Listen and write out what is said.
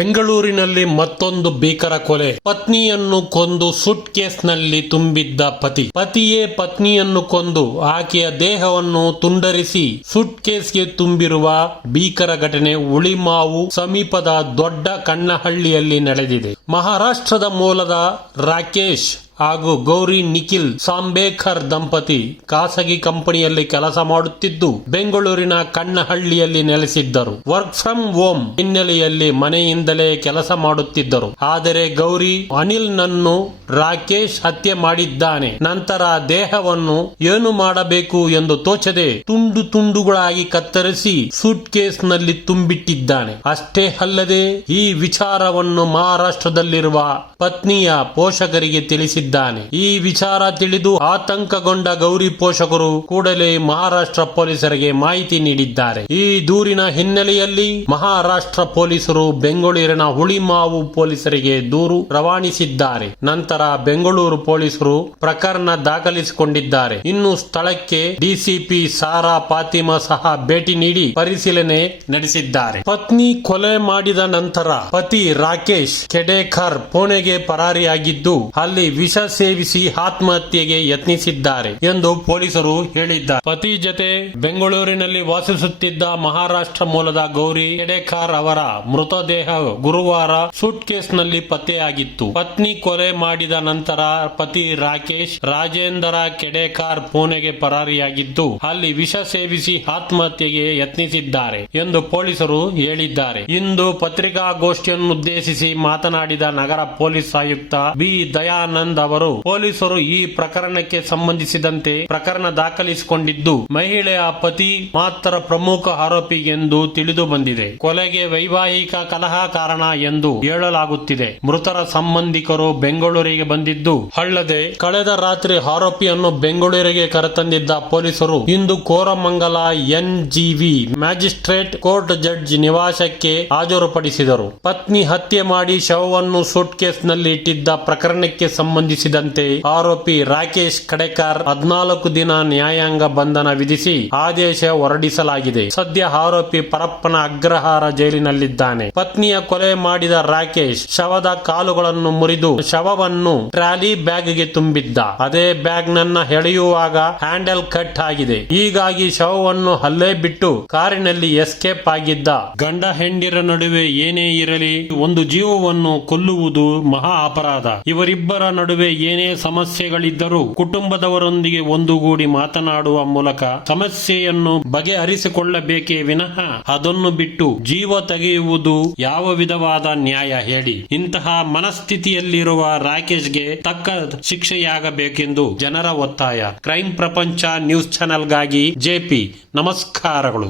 ಬೆಂಗಳೂರಿನಲ್ಲಿ ಮತ್ತೊಂದು ಭೀಕರ ಕೊಲೆ. ಪತ್ನಿಯನ್ನು ಕೊಂದು ಸುಟ್ ಕೇಸ್ನಲ್ಲಿ ತುಂಬಿದ್ದ ಪತಿ. ಪತಿಯೇ ಪತ್ನಿಯನ್ನು ಕೊಂದು ಆಕೆಯ ದೇಹವನ್ನು ತುಂಡರಿಸಿ ಸುಟ್ ಕೇಸ್ಗೆ ತುಂಬಿರುವ ಭೀಕರ ಘಟನೆ ಉಳಿಮಾವು ಸಮೀಪದ ದೊಡ್ಡ ಕಣ್ಣಹಳ್ಳಿಯಲ್ಲಿ ನಡೆದಿದೆ. ಮಹಾರಾಷ್ಟ್ರದ ಮೂಲದ ರಾಕೇಶ್ ಹಾಗೂ ಗೌರಿ ನಿಖಿಲ್ ಸಾಂಬೇಕರ್ ದಂಪತಿ ಖಾಸಗಿ ಕಂಪನಿಯಲ್ಲಿ ಕೆಲಸ ಮಾಡುತ್ತಿದ್ದು ಬೆಂಗಳೂರಿನ ಕಣ್ಣಹಳ್ಳಿಯಲ್ಲಿ ನೆಲೆಸಿದ್ದರು. ವರ್ಕ್ ಫ್ರಮ್ ಹೋಮ್ ಹಿನ್ನೆಲೆಯಲ್ಲಿ ಮನೆಯಿಂದಲೇ ಕೆಲಸ ಮಾಡುತ್ತಿದ್ದರು. ಆದರೆ ಗೌರಿ ಅನಿಲ್ ನನ್ನು ರಾಕೇಶ್ ಹತ್ಯೆ ಮಾಡಿದ್ದಾನೆ. ನಂತರ ದೇಹವನ್ನು ಏನು ಮಾಡಬೇಕು ಎಂದು ತೋಚದೆ ತುಂಡು ತುಂಡುಗಳಾಗಿ ಕತ್ತರಿಸಿ ಸೂಟ್ ಕೇಸ್ನಲ್ಲಿ ತುಂಬಿಟ್ಟಿದ್ದಾನೆ. ಅಷ್ಟೇ ಅಲ್ಲದೆ ಈ ವಿಚಾರವನ್ನು ಮಹಾರಾಷ್ಟ್ರದಲ್ಲಿರುವ ಪತ್ನಿಯ ಪೋಷಕರಿಗೆ ತಿಳಿಸಿದ್ದಾನೆ. ಈ ವಿಚಾರ ತಿಳಿದು ಆತಂಕಗೊಂಡ ಗೌರಿ ಪೋಷಕರು ಕೂಡಲೇ ಮಹಾರಾಷ್ಟ್ರ ಪೊಲೀಸರಿಗೆ ಮಾಹಿತಿ ನೀಡಿದ್ದಾರೆ. ಈ ದೂರಿನ ಹಿನ್ನೆಲೆಯಲ್ಲಿ ಮಹಾರಾಷ್ಟ್ರ ಪೊಲೀಸರು ಬೆಂಗಳೂರಿನ ಹುಳಿಮಾವು ಪೊಲೀಸರಿಗೆ ದೂರು ರವಾನಿಸಿದ್ದಾರೆ. ನಂತರ ಬೆಂಗಳೂರು ಪೊಲೀಸರು ಪ್ರಕರಣ ದಾಖಲಿಸಿಕೊಂಡಿದ್ದಾರೆ. ಇನ್ನು ಸ್ಥಳಕ್ಕೆ ಡಿಸಿಪಿ ಸಾರಾ ಫಾತಿಮಾ ಸಹ ಭೇಟಿ ನೀಡಿ ಪರಿಶೀಲನೆ ನಡೆಸಿದ್ದಾರೆ. ಪತ್ನಿ ಕೊಲೆ ಮಾಡಿದ ನಂತರ ಪತಿ ರಾಕೇಶ್ ಕೆಡೇಕರ್ ಪುಣೆಗೆ ಪರಾರಿಯಾಗಿದ್ದು, ಅಲ್ಲಿ ವಿಷ ಸೇವಿಸಿ ಆತ್ಮಹತ್ಯೆಗೆ ಯತ್ನಿಸಿದ್ದಾರೆ ಎಂದು ಪೊಲೀಸರು ಹೇಳಿದ್ದಾರೆ. ಪತಿ ಜತೆ ಬೆಂಗಳೂರಿನಲ್ಲಿ ವಾಸಿಸುತ್ತಿದ್ದ ಮಹಾರಾಷ್ಟ್ರ ಮೂಲದ ಗೌರಿ ಎಡೆಕಾರ್ ಅವರ ಮೃತದೇಹ ಗುರುವಾರ ಸೂಟ್ ಕೇಸ್ನಲ್ಲಿ ಪತ್ತೆಯಾಗಿತ್ತು. ಪತ್ನಿ ಕೊಲೆ ಮಾಡಿದ ನಂತರ ಪತಿ ರಾಕೇಶ್, ರಾಜೇಂದ್ರ ಕೆಡೇಕಾರ್ ಪುಣೆಗೆ ಪರಾರಿಯಾಗಿದ್ದು, ಅಲ್ಲಿ ವಿಷ ಸೇವಿಸಿ ಆತ್ಮಹತ್ಯೆಗೆ ಯತ್ನಿಸಿದ್ದಾರೆ ಎಂದು ಪೊಲೀಸರು ಹೇಳಿದ್ದಾರೆ. ಇಂದು ಪತ್ರಿಕಾಗೋಷ್ಠಿಯನ್ನುದ್ದೇಶಿಸಿ ಮಾತನಾಡಿದ ನಗರ ಪೊಲೀಸ್ ಆಯುಕ್ತ ಬಿ. ದಯಾನಂದ್ ಅವರು ಪೊಲೀಸರು ಈ ಪ್ರಕರಣಕ್ಕೆ ಸಂಬಂಧಿಸಿದಂತೆ ಪ್ರಕರಣ ದಾಖಲಿಸಿಕೊಂಡಿದ್ದು ಮಹಿಳೆಯ ಪತಿ ಮಾತ್ರ ಪ್ರಮುಖ ಆರೋಪಿ ಎಂದು ತಿಳಿದು ಬಂದಿದೆ. ಕೊಲೆಗೆ ವೈವಾಹಿಕ ಕಲಹ ಕಾರಣ ಎಂದು ಹೇಳಲಾಗುತ್ತಿದೆ. ಮೃತರ ಸಂಬಂಧಿಕರು ಬೆಂಗಳೂರಿಗೆ ಬಂದಿದ್ದು, ಅಲ್ಲದೆ ಕಳೆದ ರಾತ್ರಿ ಆರೋಪಿಯನ್ನು ಬೆಂಗಳೂರಿಗೆ ಕರೆತಂದಿದ್ದ ಪೊಲೀಸರು ಇಂದು Koramangala N GV magistrate court judge ನಿವಾಸಕ್ಕೆ ಹಾಜರುಪಡಿಸಿದರು. ಪತ್ನಿ ಹತ್ಯೆ ಮಾಡಿ ಶವವನ್ನು ಸೂಟ್ ಕೇಸ್ನಲ್ಲಿ ಇಟ್ಟಿದ್ದ ಪ್ರಕರಣಕ್ಕೆ ಸಂಬಂಧಿಸಿದಂತೆ ಆರೋಪಿ ರಾಕೇಶ್ ಕಡೆಕಾರ್ ಹದಿನಾಲ್ಕು ದಿನ ನ್ಯಾಯಾಂಗ ಬಂಧನ ವಿಧಿಸಿ ಆದೇಶ ಹೊರಡಿಸಲಾಗಿದೆ. ಸದ್ಯ ಆರೋಪಿ ಪರಪ್ಪನ ಅಗ್ರಹಾರ ಜೈಲಿನಲ್ಲಿದ್ದಾನೆ. ಪತ್ನಿಯ ಕೊಲೆ ಮಾಡಿದ ರಾಕೇಶ್ ಶವದ ಕಾಲುಗಳನ್ನು ಮುರಿದು ಶವವನ್ನು ಟ್ರಾಲಿ ಬ್ಯಾಗ್ಗೆ ತುಂಬಿದ್ದ. ಅದೇ ಬ್ಯಾಗ್ ನನ್ನ ಎಳೆಯುವಾಗ ಹ್ಯಾಂಡಲ್ ಕಟ್ ಆಗಿದೆ. ಹೀಗಾಗಿ ಶವವನ್ನು ಅಲ್ಲೇ ಬಿಟ್ಟು ಕಾರಿನಲ್ಲಿ ಎಸ್ಕೇಪ್ ಆಗಿದ್ದ. ಗಂಡ ಹೆಂಡಿರ ನಡುವೆ ಏನೇ ಇರಲಿ, ಒಂದು ಜೀವವನ್ನು ಕೊಲ್ಲುವುದು ಮಹಾ ಅಪರಾಧ. ಇವರಿಬ್ಬರ ನಡುವೆ ಏನೇ ಸಮಸ್ಯೆಗಳಿದ್ದರೂ ಕುಟುಂಬದವರೊಂದಿಗೆ ಒಂದುಗೂಡಿ ಮಾತನಾಡುವ ಮೂಲಕ ಸಮಸ್ಯೆಯನ್ನು ಬಗೆಹರಿಸಿಕೊಳ್ಳಬೇಕೇ ವಿನಃ ಅದನ್ನು ಬಿಟ್ಟು ಜೀವ ತೆಗೆಯುವುದು ಯಾವ ವಿಧವಾದ ನ್ಯಾಯ ಹೇಳಿ. ಇಂತಹ ಮನಸ್ಥಿತಿಯಲ್ಲಿರುವ ರಾಕೇಶ್ಗೆ ತಕ್ಕ ಶಿಕ್ಷೆಯಾಗಬೇಕೆಂದು ಜನರ ಒತ್ತಾಯ. ಕ್ರೈಮ್ ಪ್ರಪಂಚ ನ್ಯೂಸ್ ಚಾನೆಲ್ಗಾಗಿ ಜೆಪಿ ನಮಸ್ಕಾರಗಳು.